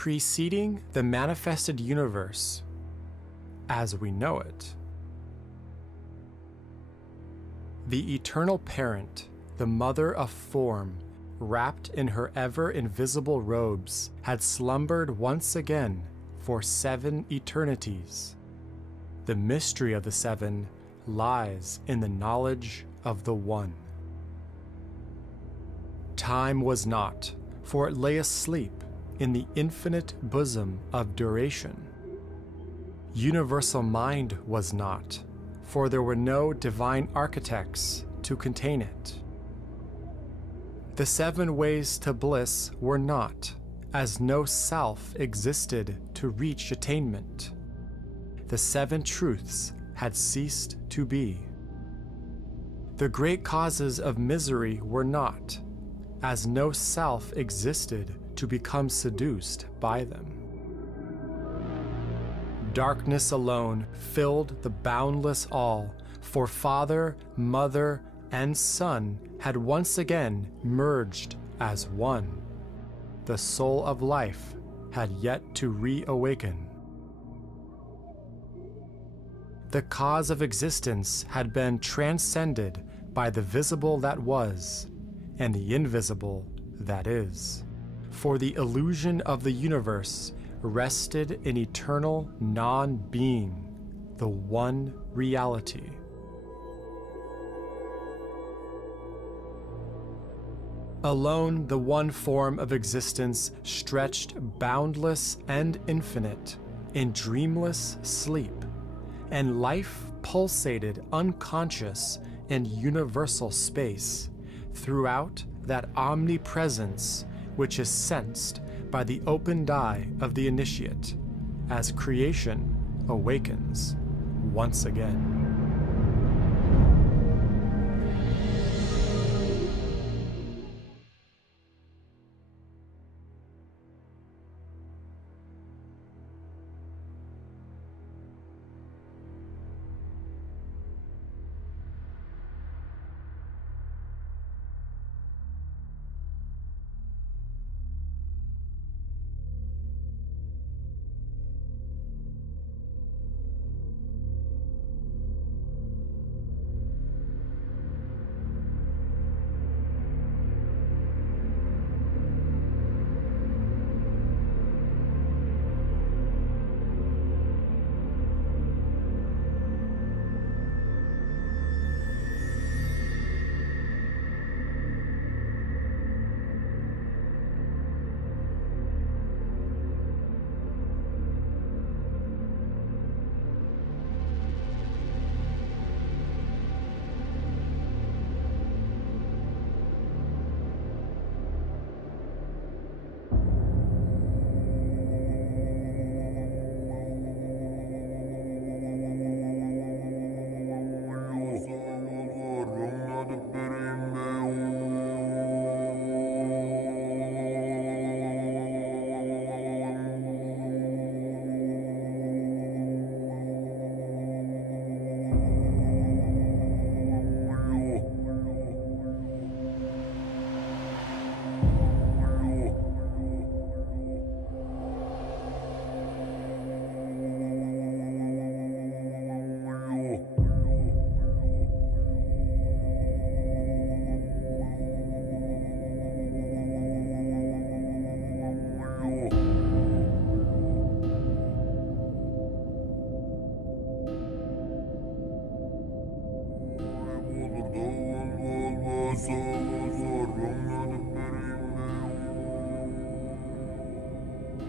preceding the manifested universe as we know it. The eternal parent, the mother of form, wrapped in her ever-invisible robes, had slumbered once again for 7 eternities. The mystery of the 7 lies in the knowledge of the One. Time was not, for it lay asleep in the infinite bosom of duration. Universal mind was not, for there were no divine architects to contain it. The 7 ways to bliss were not, as no self existed to reach attainment. The 7 truths had ceased to be. The great causes of misery were not, as no self existed to become seduced by them. Darkness alone filled the boundless all, for Father, Mother, and Son had once again merged as one. The soul of life had yet to reawaken. The cause of existence had been transcended by the visible that was, and the invisible that is. For the illusion of the universe rested in eternal non-being, the one reality. Alone, the one form of existence stretched boundless and infinite in dreamless sleep, and life pulsated unconscious in universal space throughout that omnipresence which is sensed by the opened eye of the initiate as creation awakens once again.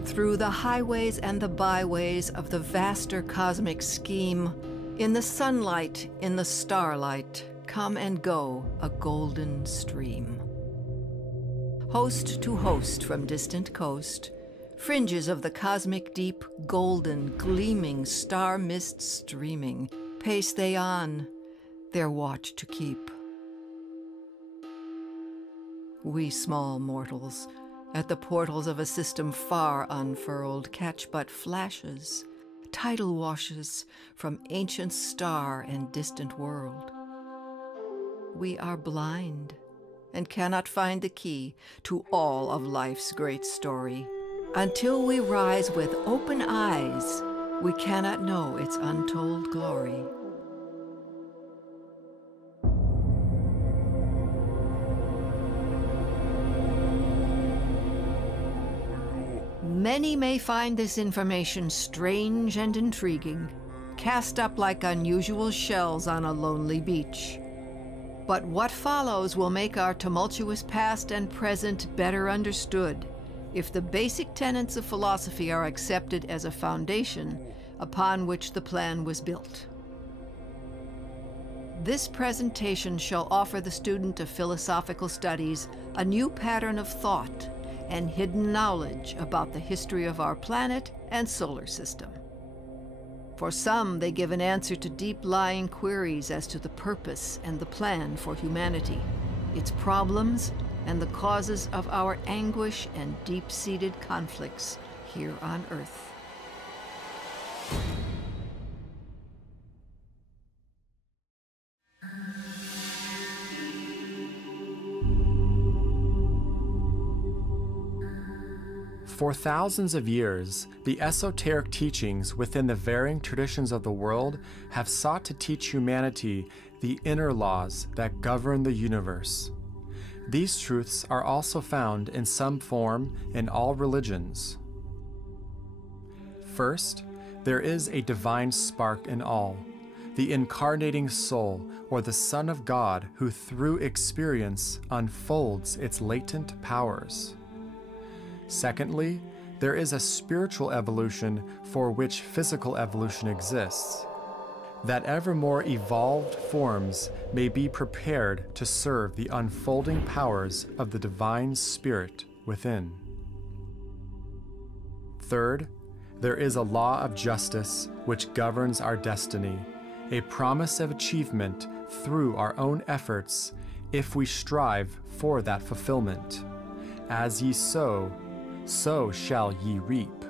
Through the highways and the byways of the vaster cosmic scheme, in the sunlight, in the starlight, come and go a golden stream. Host to host from distant coast, fringes of the cosmic deep, golden, gleaming, star mist streaming, pace they on, their watch to keep. We small mortals, at the portals of a system far unfurled, catch but flashes, tidal washes from ancient star and distant world. We are blind and cannot find the key to all of life's great story. Until we rise with open eyes, we cannot know its untold glory. Many may find this information strange and intriguing, cast up like unusual shells on a lonely beach. But what follows will make our tumultuous past and present better understood if the basic tenets of philosophy are accepted as a foundation upon which the plan was built. This presentation shall offer the student of philosophical studies a new pattern of thought and hidden knowledge about the history of our planet and solar system. For some, they give an answer to deep-lying queries as to the purpose and the plan for humanity, its problems, and the causes of our anguish and deep-seated conflicts here on Earth. For thousands of years, the esoteric teachings within the varying traditions of the world have sought to teach humanity the inner laws that govern the universe. These truths are also found in some form in all religions. First, there is a divine spark in all, the incarnating soul, or the Son of God, who through experience unfolds its latent powers. Secondly, there is a spiritual evolution for which physical evolution exists, that ever more evolved forms may be prepared to serve the unfolding powers of the divine spirit within. Third, there is a law of justice which governs our destiny, a promise of achievement through our own efforts if we strive for that fulfillment. As ye sow, so shall ye reap,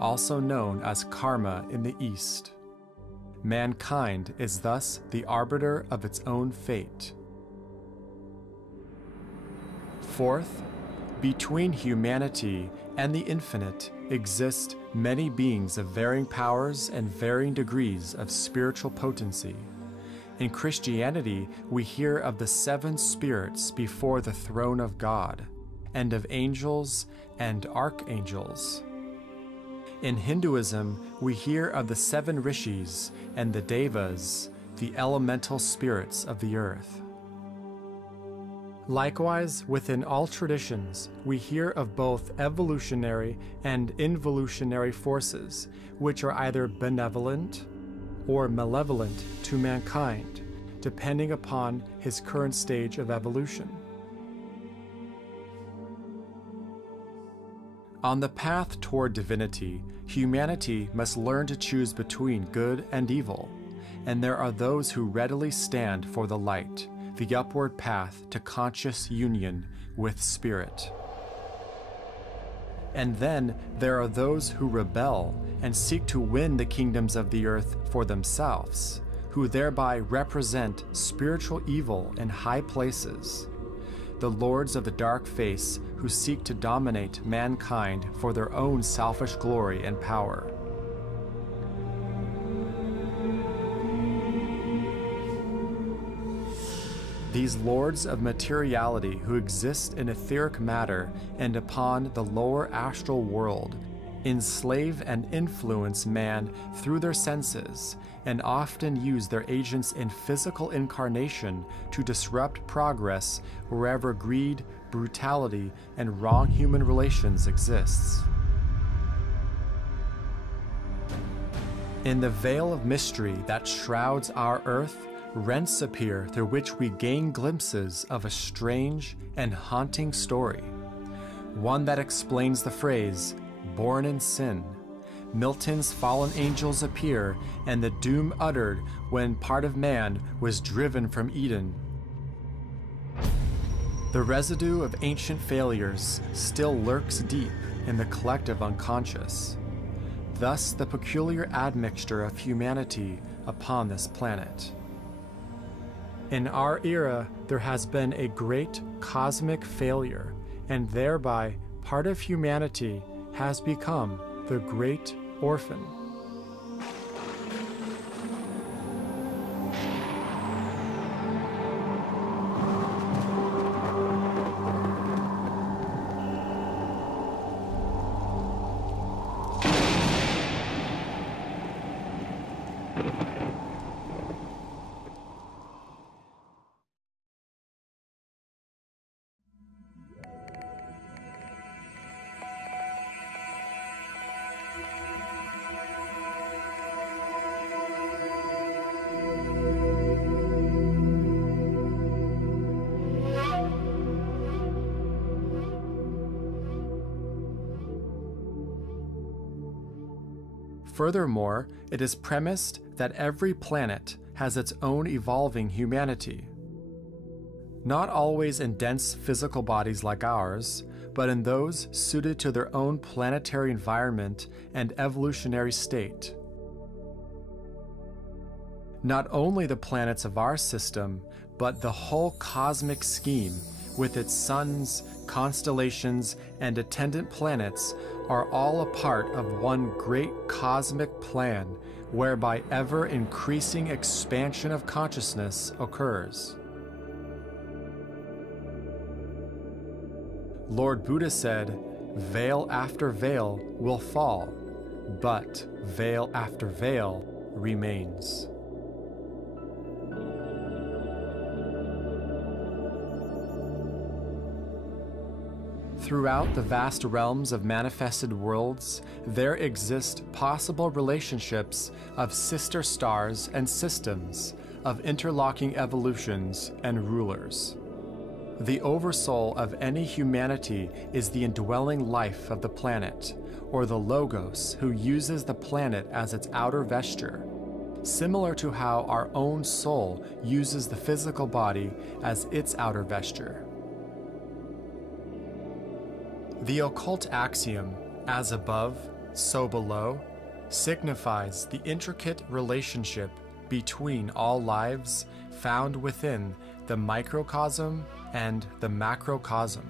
also known as karma in the East. Mankind is thus the arbiter of its own fate. Fourth, between humanity and the infinite exist many beings of varying powers and varying degrees of spiritual potency. In Christianity, we hear of the 7 spirits before the throne of God, and of angels and archangels. In Hinduism, we hear of the 7 rishis and the devas, the elemental spirits of the earth. Likewise, within all traditions, we hear of both evolutionary and involutionary forces, which are either benevolent or malevolent to mankind, depending upon his current stage of evolution. On the path toward divinity, humanity must learn to choose between good and evil, and there are those who readily stand for the light, the upward path to conscious union with spirit. And then there are those who rebel and seek to win the kingdoms of the earth for themselves, who thereby represent spiritual evil in high places, the lords of the dark face who seek to dominate mankind for their own selfish glory and power. These lords of materiality who exist in etheric matter and upon the lower astral world enslave and influence man through their senses, and often use their agents in physical incarnation to disrupt progress wherever greed, brutality, and wrong human relations exists. In the veil of mystery that shrouds our earth, rents appear through which we gain glimpses of a strange and haunting story, one that explains the phrase, "born in sin." Milton's fallen angels appear, and the doom uttered when part of man was driven from Eden. The residue of ancient failures still lurks deep in the collective unconscious, thus the peculiar admixture of humanity upon this planet. In our era, there has been a great cosmic failure, and thereby part of humanity has become the great orphan. Furthermore, it is premised that every planet has its own evolving humanity. Not always in dense physical bodies like ours, but in those suited to their own planetary environment and evolutionary state. Not only the planets of our system, but the whole cosmic scheme, with its suns, constellations, and attendant planets, are all a part of one great cosmic plan whereby ever-increasing expansion of consciousness occurs. Lord Buddha said, "Veil after veil will fall, but veil after veil remains." Throughout the vast realms of manifested worlds, there exist possible relationships of sister stars and systems, of interlocking evolutions and rulers. The oversoul of any humanity is the indwelling life of the planet, or the Logos who uses the planet as its outer vesture, similar to how our own soul uses the physical body as its outer vesture. The occult axiom, as above, so below, signifies the intricate relationship between all lives found within the microcosm and the macrocosm.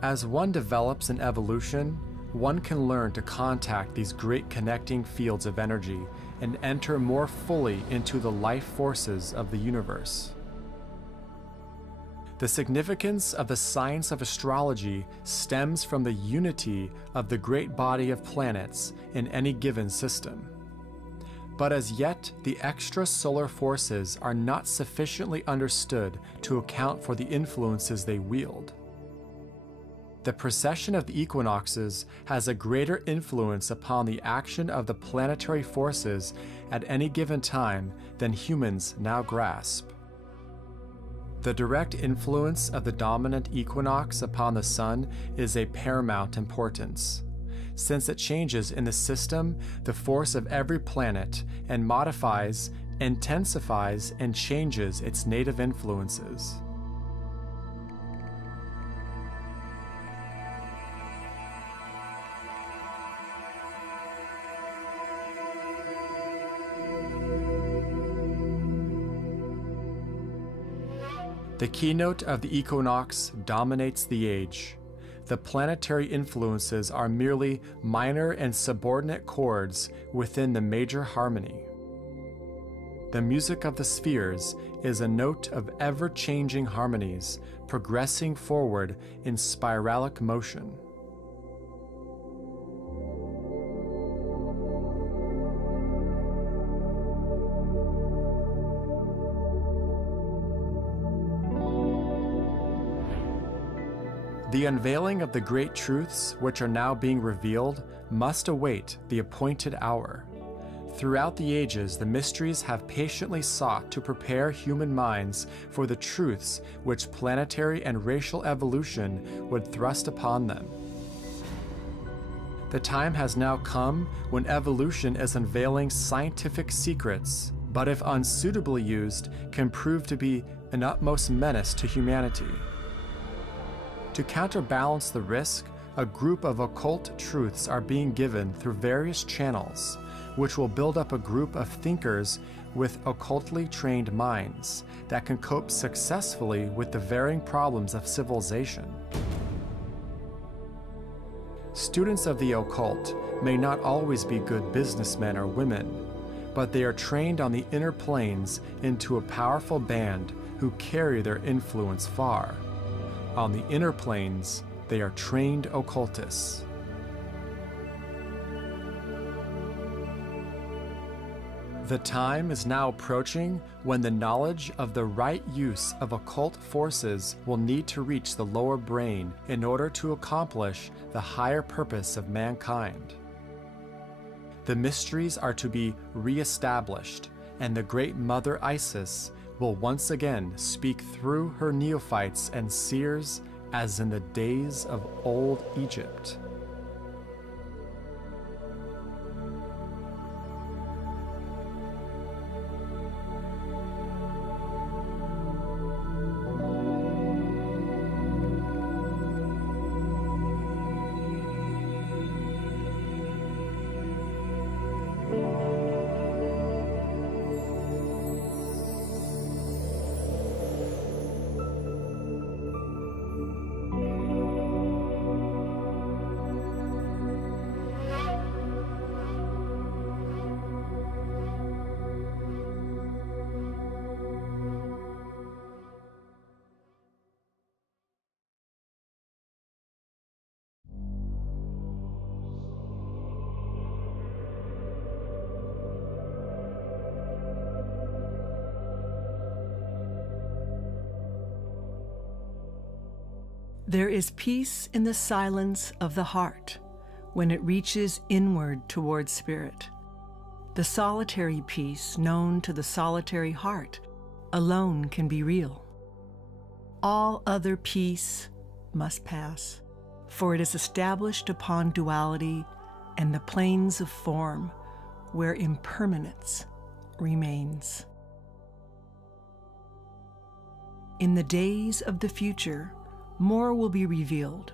As one develops in evolution, one can learn to contact these great connecting fields of energy and enter more fully into the life forces of the universe. The significance of the science of astrology stems from the unity of the great body of planets in any given system. But as yet, the extrasolar forces are not sufficiently understood to account for the influences they wield. The precession of the equinoxes has a greater influence upon the action of the planetary forces at any given time than humans now grasp. The direct influence of the dominant equinox upon the sun is a paramount importance, since it changes in the system the force of every planet and modifies, intensifies, and changes its native influences. The keynote of the equinox dominates the age. The planetary influences are merely minor and subordinate chords within the major harmony. The music of the spheres is a note of ever-changing harmonies, progressing forward in spiralic motion. The unveiling of the great truths which are now being revealed must await the appointed hour. Throughout the ages, the mysteries have patiently sought to prepare human minds for the truths which planetary and racial evolution would thrust upon them. The time has now come when evolution is unveiling scientific secrets, but if unsuitably used, can prove to be an utmost menace to humanity. To counterbalance the risk, a group of occult truths are being given through various channels, which will build up a group of thinkers with occultly trained minds that can cope successfully with the varying problems of civilization. Students of the occult may not always be good businessmen or women, but they are trained on the inner planes into a powerful band who carry their influence far. On the inner planes, they are trained occultists. The time is now approaching when the knowledge of the right use of occult forces will need to reach the lower brain in order to accomplish the higher purpose of mankind. The mysteries are to be re-established, and the Great Mother Isis will once again speak through her neophytes and seers as in the days of old Egypt. There is peace in the silence of the heart when it reaches inward toward spirit. The solitary peace known to the solitary heart alone can be real. All other peace must pass, for it is established upon duality and the planes of form where impermanence remains. In the days of the future, more will be revealed.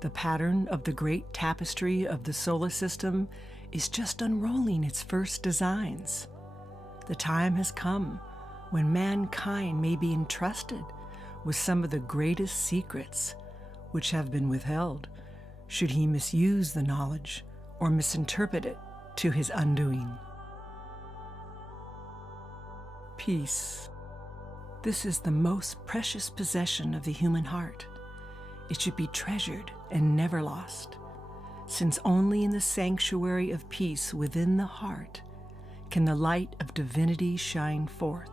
The pattern of the great tapestry of the solar system is just unrolling its first designs. The time has come when mankind may be entrusted with some of the greatest secrets which have been withheld, should he misuse the knowledge or misinterpret it to his undoing. Peace. This is the most precious possession of the human heart. It should be treasured and never lost, since only in the sanctuary of peace within the heart can the light of divinity shine forth.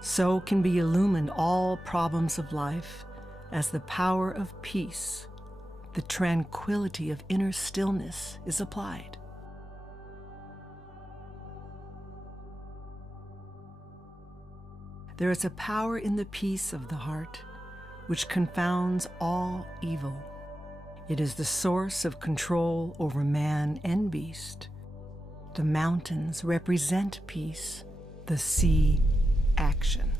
So can be illumined all problems of life as the power of peace, the tranquility of inner stillness, is applied. There is a power in the peace of the heart which confounds all evil. It is the source of control over man and beast. The mountains represent peace, the sea, action.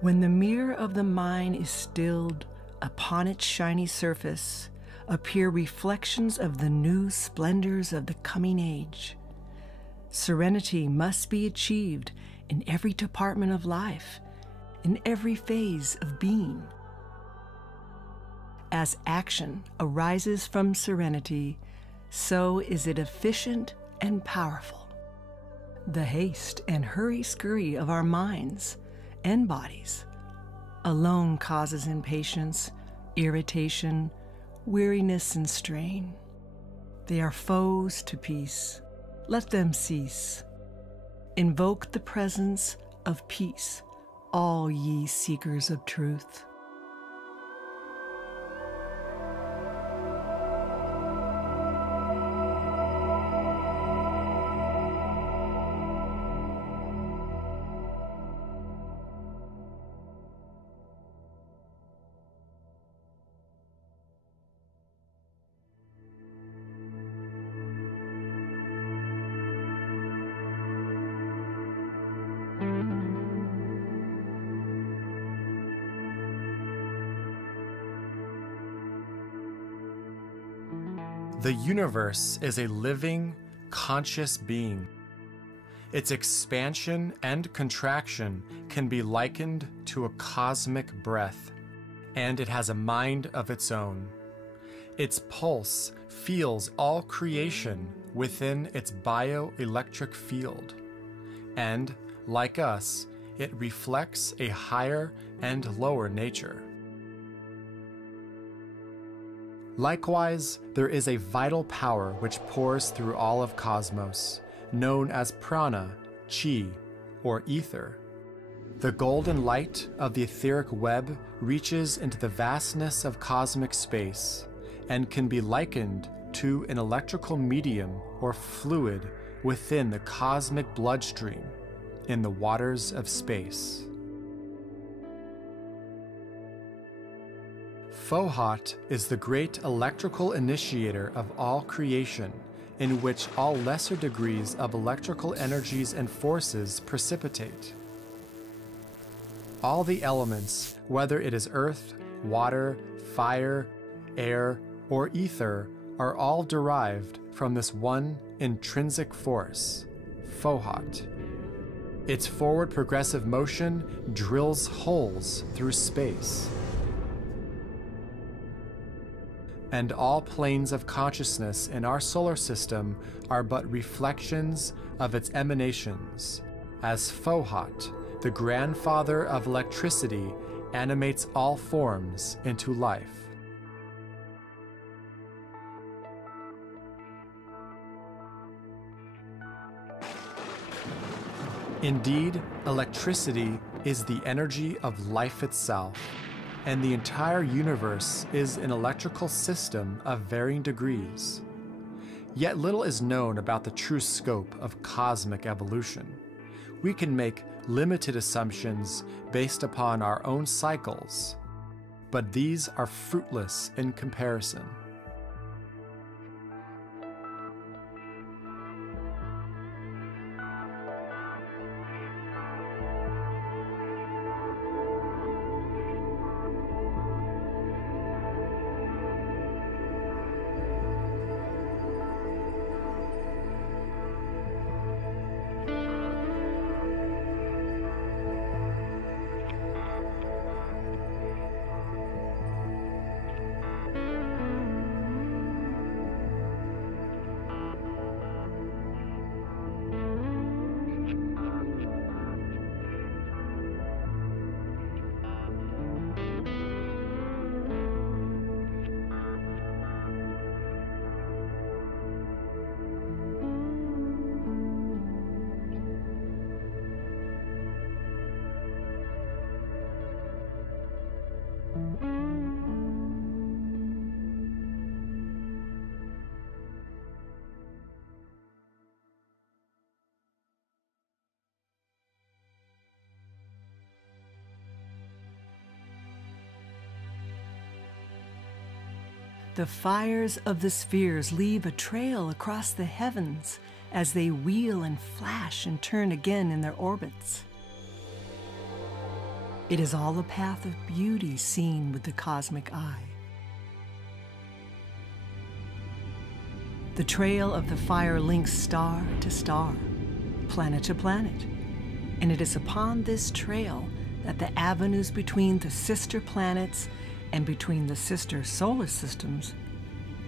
When the mirror of the mind is stilled, upon its shiny surface appear reflections of the new splendors of the coming age. Serenity must be achieved in every department of life, in every phase of being. As action arises from serenity, so is it efficient and powerful. The haste and hurry-scurry of our minds and bodies alone causes impatience, irritation, weariness, and strain. They are foes to peace. Let them cease. Invoke the presence of peace, all ye seekers of truth. The universe is a living, conscious being. Its expansion and contraction can be likened to a cosmic breath, and it has a mind of its own. Its pulse feels all creation within its bioelectric field, and, like us, it reflects a higher and lower nature. Likewise, there is a vital power which pours through all of cosmos, known as prana, chi, or ether. The golden light of the etheric web reaches into the vastness of cosmic space and can be likened to an electrical medium or fluid within the cosmic bloodstream in the waters of space. Fohat is the great electrical initiator of all creation, in which all lesser degrees of electrical energies and forces precipitate. All the elements, whether it is earth, water, fire, air, or ether, are all derived from this one intrinsic force, Fohat. Its forward progressive motion drills holes through space. And all planes of consciousness in our solar system are but reflections of its emanations, as Fohat, the grandfather of electricity, animates all forms into life. Indeed, electricity is the energy of life itself, and the entire universe is an electrical system of varying degrees. Yet little is known about the true scope of cosmic evolution. We can make limited assumptions based upon our own cycles, but these are fruitless in comparison. The fires of the spheres leave a trail across the heavens as they wheel and flash and turn again in their orbits. It is all a path of beauty seen with the cosmic eye. The trail of the fire links star to star, planet to planet, and it is upon this trail that the avenues between the sister planets and between the sister solar systems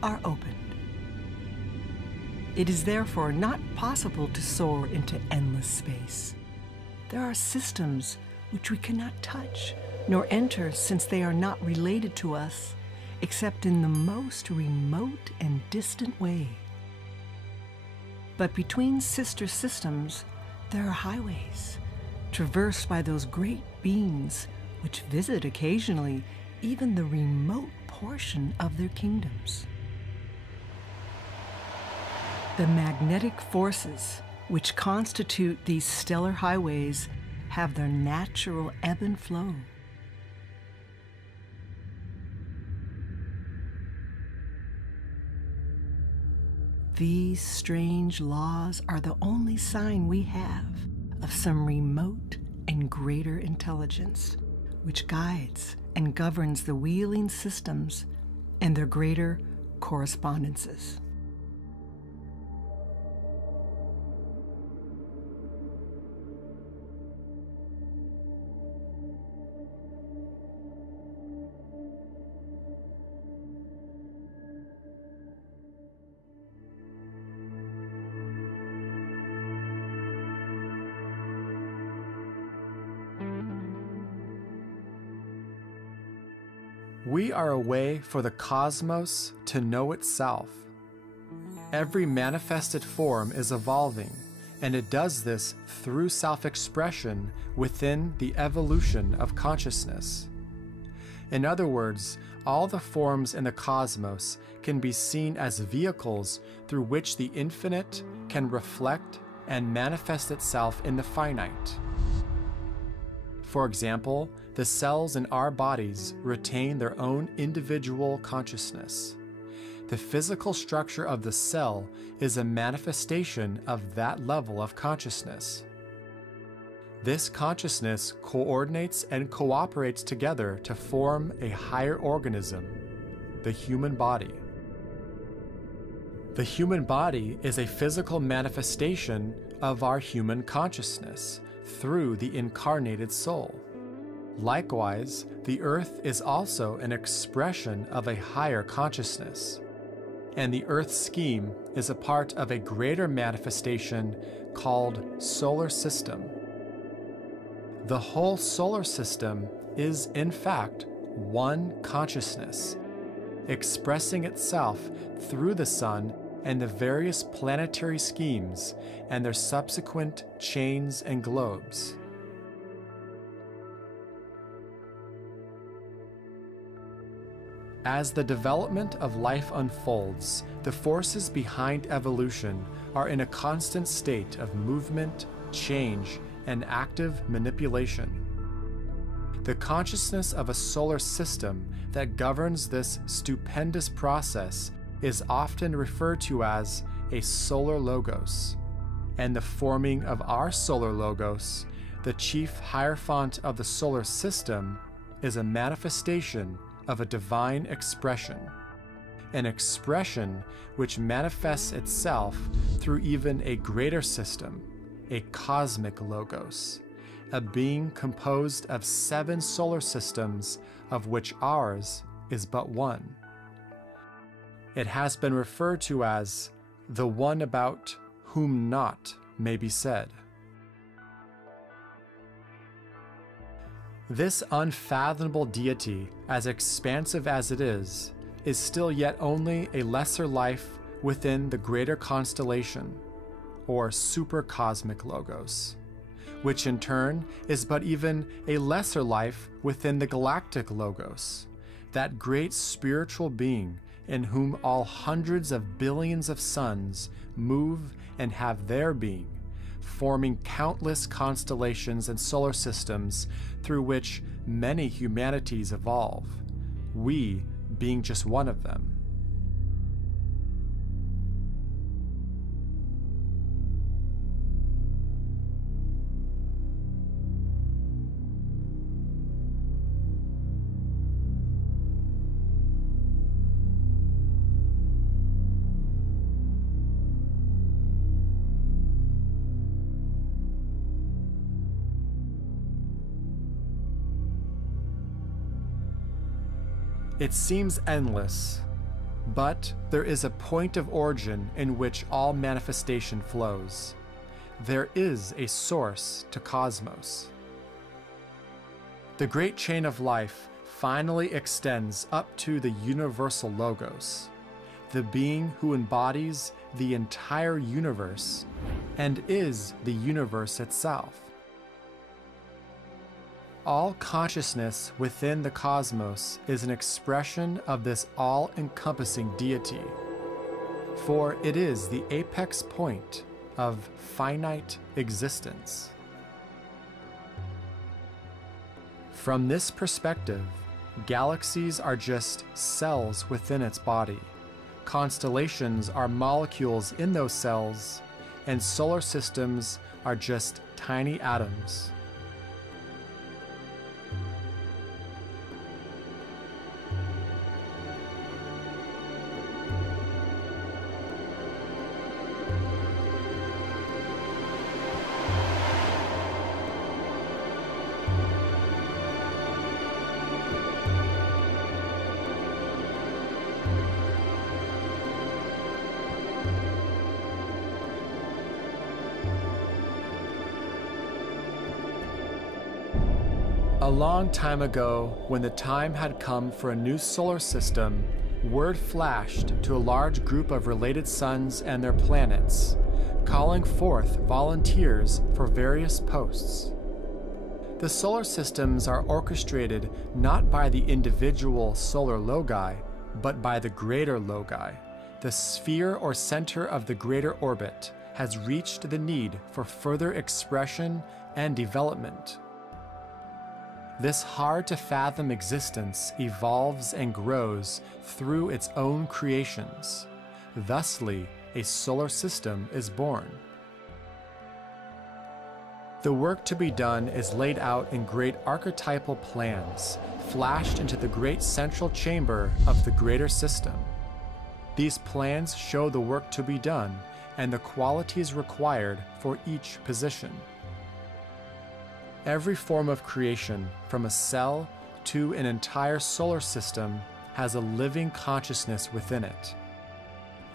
are opened. It is therefore not possible to soar into endless space. There are systems which we cannot touch nor enter, since they are not related to us except in the most remote and distant way. But between sister systems, there are highways, traversed by those great beings which visit occasionally even the remote portion of their kingdoms. The magnetic forces which constitute these stellar highways have their natural ebb and flow. These strange laws are the only sign we have of some remote and greater intelligence which guides and governs the wheeling systems and their greater correspondences. We are a way for the cosmos to know itself. Every manifested form is evolving, and it does this through self-expression within the evolution of consciousness. In other words, all the forms in the cosmos can be seen as vehicles through which the infinite can reflect and manifest itself in the finite. For example, the cells in our bodies retain their own individual consciousness. The physical structure of the cell is a manifestation of that level of consciousness. This consciousness coordinates and cooperates together to form a higher organism, the human body. The human body is a physical manifestation of our human consciousness through the incarnated soul. Likewise, the earth is also an expression of a higher consciousness, and the earth scheme is a part of a greater manifestation called solar system. The whole solar system is, in fact, one consciousness, expressing itself through the sun and the various planetary schemes and their subsequent chains and globes. As the development of life unfolds, the forces behind evolution are in a constant state of movement, change, and active manipulation. The consciousness of a solar system that governs this stupendous process is often referred to as a solar logos, and the forming of our solar logos, the chief hierophant of the solar system, is a manifestation of a divine expression, an expression which manifests itself through even a greater system, a cosmic logos, a being composed of 7 solar systems, of which ours is but one. It has been referred to as the one about whom naught may be said. This unfathomable deity, as expansive as it is still yet only a lesser life within the greater constellation, or supercosmic logos, which in turn is but even a lesser life within the galactic logos, that great spiritual being in whom all hundreds of billions of suns move and have their being, forming countless constellations and solar systems through which many humanities evolve, we being just one of them. It seems endless, but there is a point of origin in which all manifestation flows. There is a source to cosmos. The great chain of life finally extends up to the universal logos, the being who embodies the entire universe and is the universe itself. All consciousness within the cosmos is an expression of this all-encompassing deity, for it is the apex point of finite existence. From this perspective, galaxies are just cells within its body, constellations are molecules in those cells, and solar systems are just tiny atoms. A long time ago, when the time had come for a new solar system, word flashed to a large group of related suns and their planets, calling forth volunteers for various posts. The solar systems are orchestrated not by the individual solar logi, but by the greater logi. The sphere or center of the greater orbit has reached the need for further expression and development. This hard-to-fathom existence evolves and grows through its own creations. Thusly, a solar system is born. The work to be done is laid out in great archetypal plans, flashed into the great central chamber of the greater system. These plans show the work to be done and the qualities required for each position. Every form of creation, from a cell to an entire solar system, has a living consciousness within it.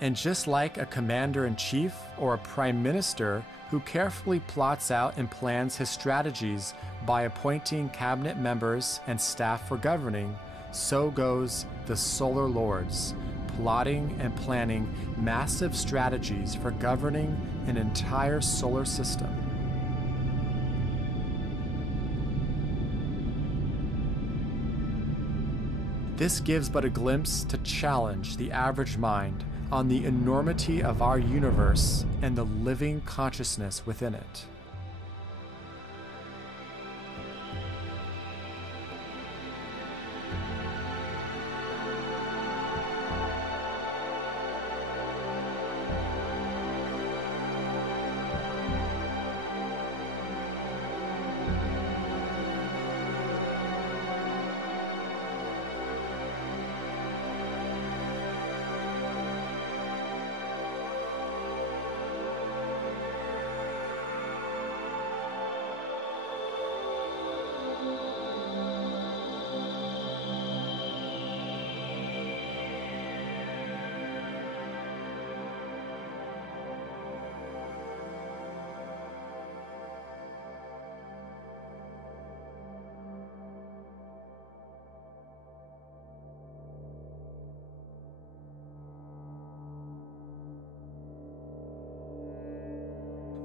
And just like a commander-in-chief or a prime minister who carefully plots out and plans his strategies by appointing cabinet members and staff for governing, so goes the solar lords, plotting and planning massive strategies for governing an entire solar system. This gives but a glimpse to challenge the average mind on the enormity of our universe and the living consciousness within it.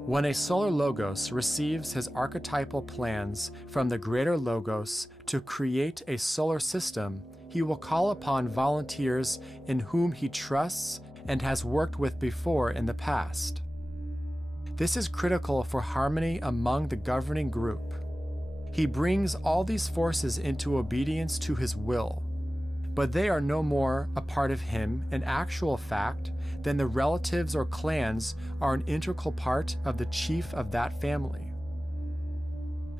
When a solar logos receives his archetypal plans from the greater logos to create a solar system, he will call upon volunteers in whom he trusts and has worked with before in the past. This is critical for harmony among the governing group. He brings all these forces into obedience to his will, but they are no more a part of him in actual fact than the relatives or clans are an integral part of the chief of that family.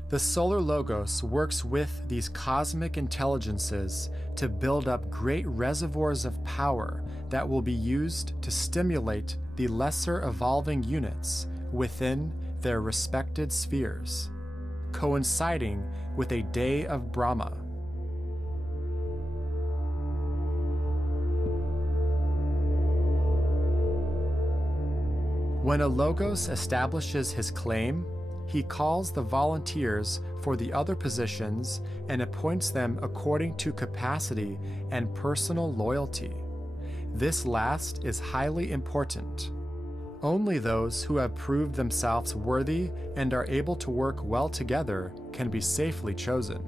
The solar logos works with these cosmic intelligences to build up great reservoirs of power that will be used to stimulate the lesser evolving units within their respected spheres, coinciding with a day of Brahma. When a logos establishes his claim, he calls the volunteers for the other positions and appoints them according to capacity and personal loyalty. This last is highly important. Only those who have proved themselves worthy and are able to work well together can be safely chosen.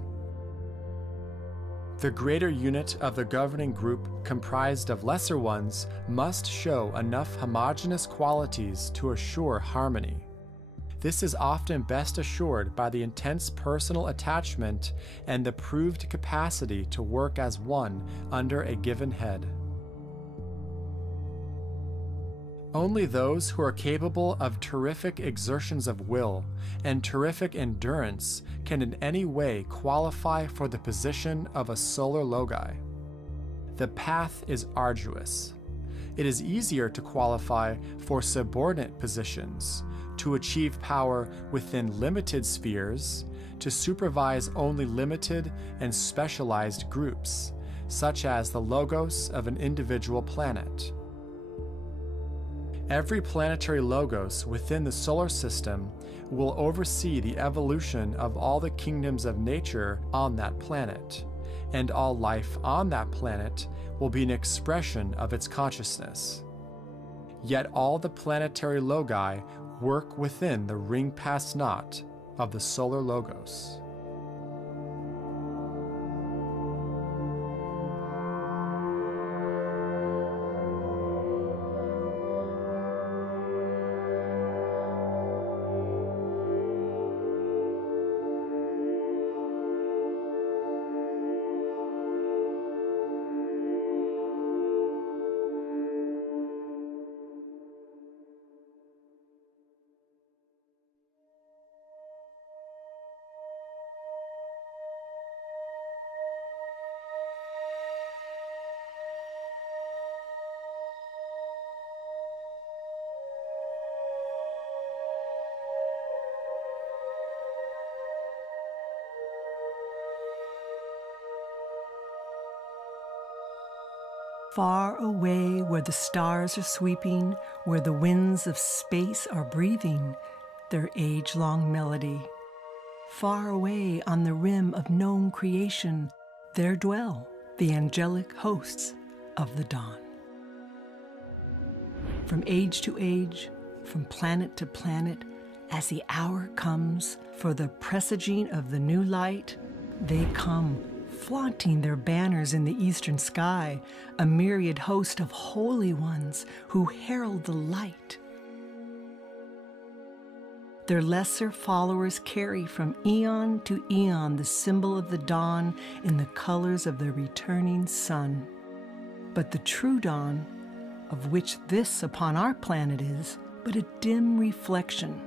The greater unit of the governing group comprised of lesser ones must show enough homogeneous qualities to assure harmony. This is often best assured by the intense personal attachment and the proved capacity to work as one under a given head. Only those who are capable of terrific exertions of will and terrific endurance can in any way qualify for the position of a solar logi. The path is arduous. It is easier to qualify for subordinate positions, to achieve power within limited spheres, to supervise only limited and specialized groups, such as the logos of an individual planet. Every planetary logos within the solar system will oversee the evolution of all the kingdoms of nature on that planet, and all life on that planet will be an expression of its consciousness. Yet all the planetary logi work within the ring-past knot of the solar logos. Far away where the stars are sweeping, where the winds of space are breathing their age-long melody. Far away on the rim of known creation, there dwell the angelic hosts of the dawn. From age to age, from planet to planet, as the hour comes for the presaging of the new light, they come, flaunting their banners in the eastern sky, a myriad host of holy ones who herald the light. Their lesser followers carry from eon to eon the symbol of the dawn in the colors of the returning sun. But the true dawn, of which this upon our planet is but a dim reflection,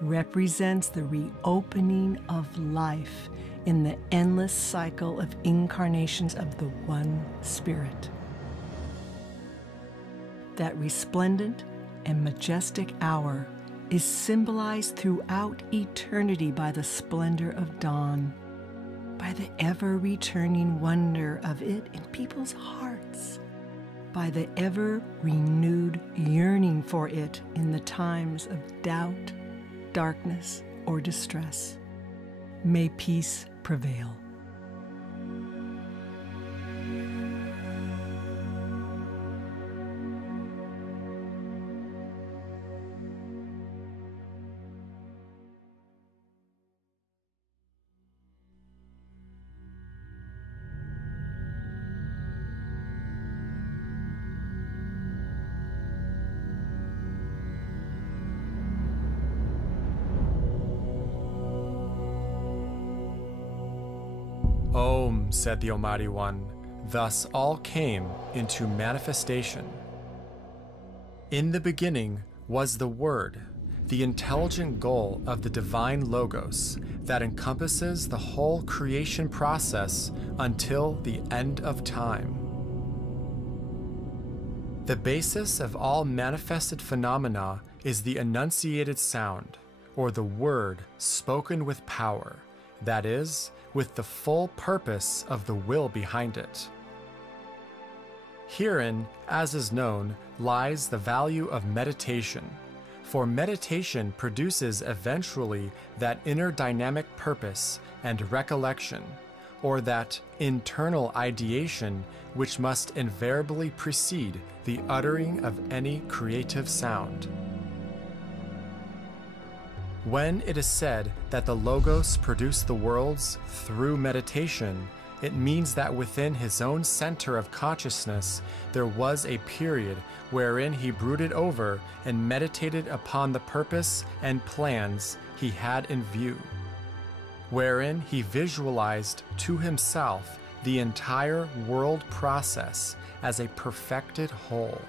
represents the reopening of life in the endless cycle of incarnations of the one Spirit. That resplendent and majestic hour is symbolized throughout eternity by the splendor of dawn, by the ever-returning wonder of it in people's hearts, by the ever-renewed yearning for it in the times of doubt, darkness, or distress. May peace prevail. Om, said the Almighty One, thus all came into manifestation. In the beginning was the Word, the intelligent goal of the divine Logos that encompasses the whole creation process until the end of time. The basis of all manifested phenomena is the enunciated sound, or the word spoken with power, that is, with the full purpose of the will behind it. Herein, as is known, lies the value of meditation, for meditation produces eventually that inner dynamic purpose and recollection, or that internal ideation which must invariably precede the uttering of any creative sound. When it is said that the Logos produced the worlds through meditation, it means that within his own center of consciousness there was a period wherein he brooded over and meditated upon the purpose and plans he had in view, wherein he visualized to himself the entire world process as a perfected whole,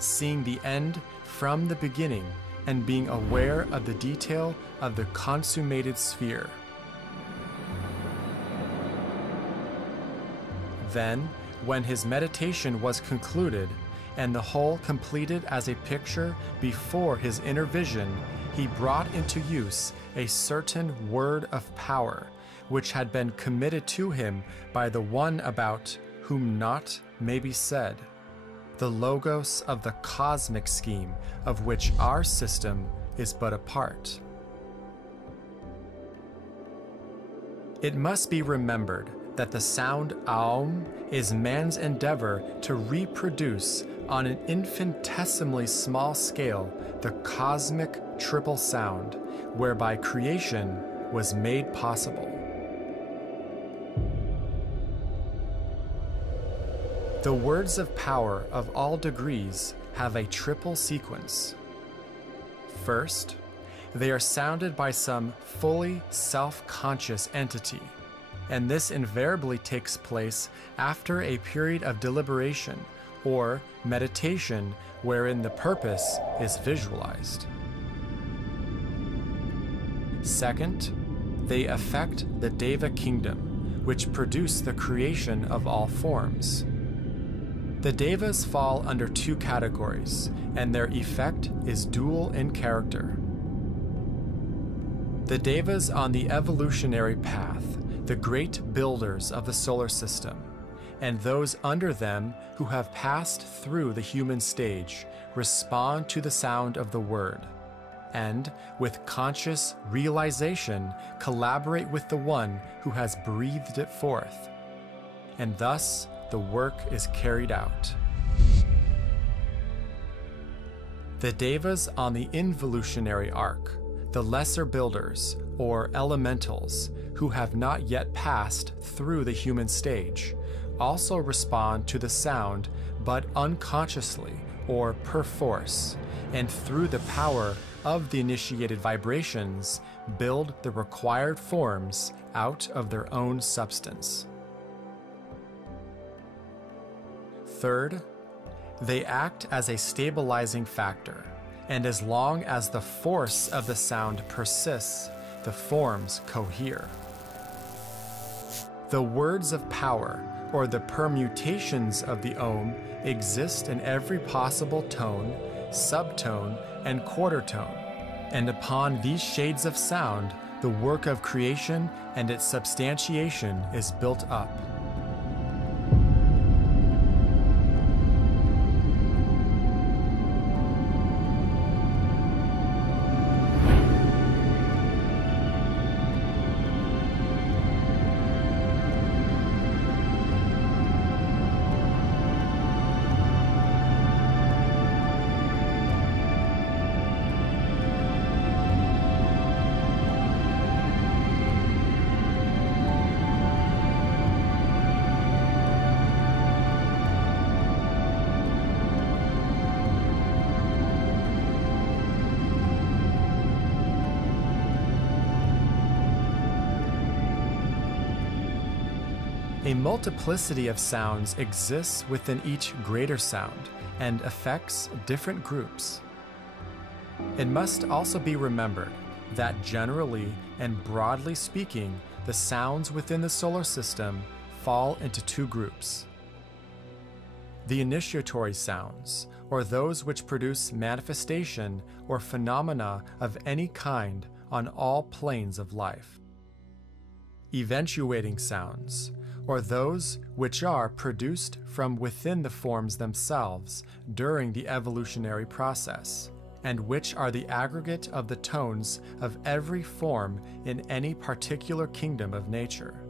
seeing the end from the beginning and being aware of the detail of the consummated sphere. Then, when his meditation was concluded, and the whole completed as a picture before his inner vision, he brought into use a certain word of power, which had been committed to him by the one about whom naught may be said, the Logos of the cosmic scheme of which our system is but a part. It must be remembered that the sound aum is man's endeavor to reproduce on an infinitesimally small scale the cosmic triple sound whereby creation was made possible. The words of power of all degrees have a triple sequence. First, they are sounded by some fully self-conscious entity, and this invariably takes place after a period of deliberation or meditation wherein the purpose is visualized. Second, they affect the Deva kingdom, which produce the creation of all forms. The Devas fall under two categories, and their effect is dual in character. The Devas on the evolutionary path, the great builders of the solar system, and those under them who have passed through the human stage, respond to the sound of the word, and with conscious realization collaborate with the one who has breathed it forth, and thus the work is carried out. The Devas on the involutionary arc, the lesser builders, or elementals, who have not yet passed through the human stage, also respond to the sound, but unconsciously, or perforce, and through the power of the initiated vibrations, build the required forms out of their own substance. Third, they act as a stabilizing factor, and as long as the force of the sound persists, the forms cohere. The words of power, or the permutations of the Om, exist in every possible tone, subtone, and quarter tone, and upon these shades of sound, the work of creation and its substantiation is built up. A multiplicity of sounds exists within each greater sound and affects different groups. It must also be remembered that generally and broadly speaking, the sounds within the solar system fall into two groups. The initiatory sounds, or those which produce manifestation or phenomena of any kind on all planes of life. Eventuating sounds, or those which are produced from within the forms themselves during the evolutionary process, and which are the aggregate of the tones of every form in any particular kingdom of nature.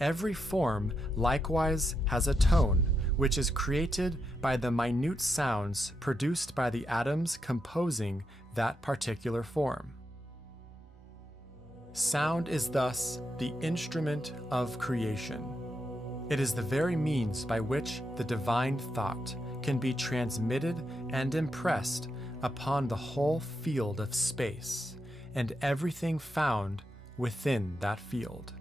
Every form likewise has a tone, which is created by the minute sounds produced by the atoms composing that particular form. Sound is thus the instrument of creation. It is the very means by which the divine thought can be transmitted and impressed upon the whole field of space and everything found within that field.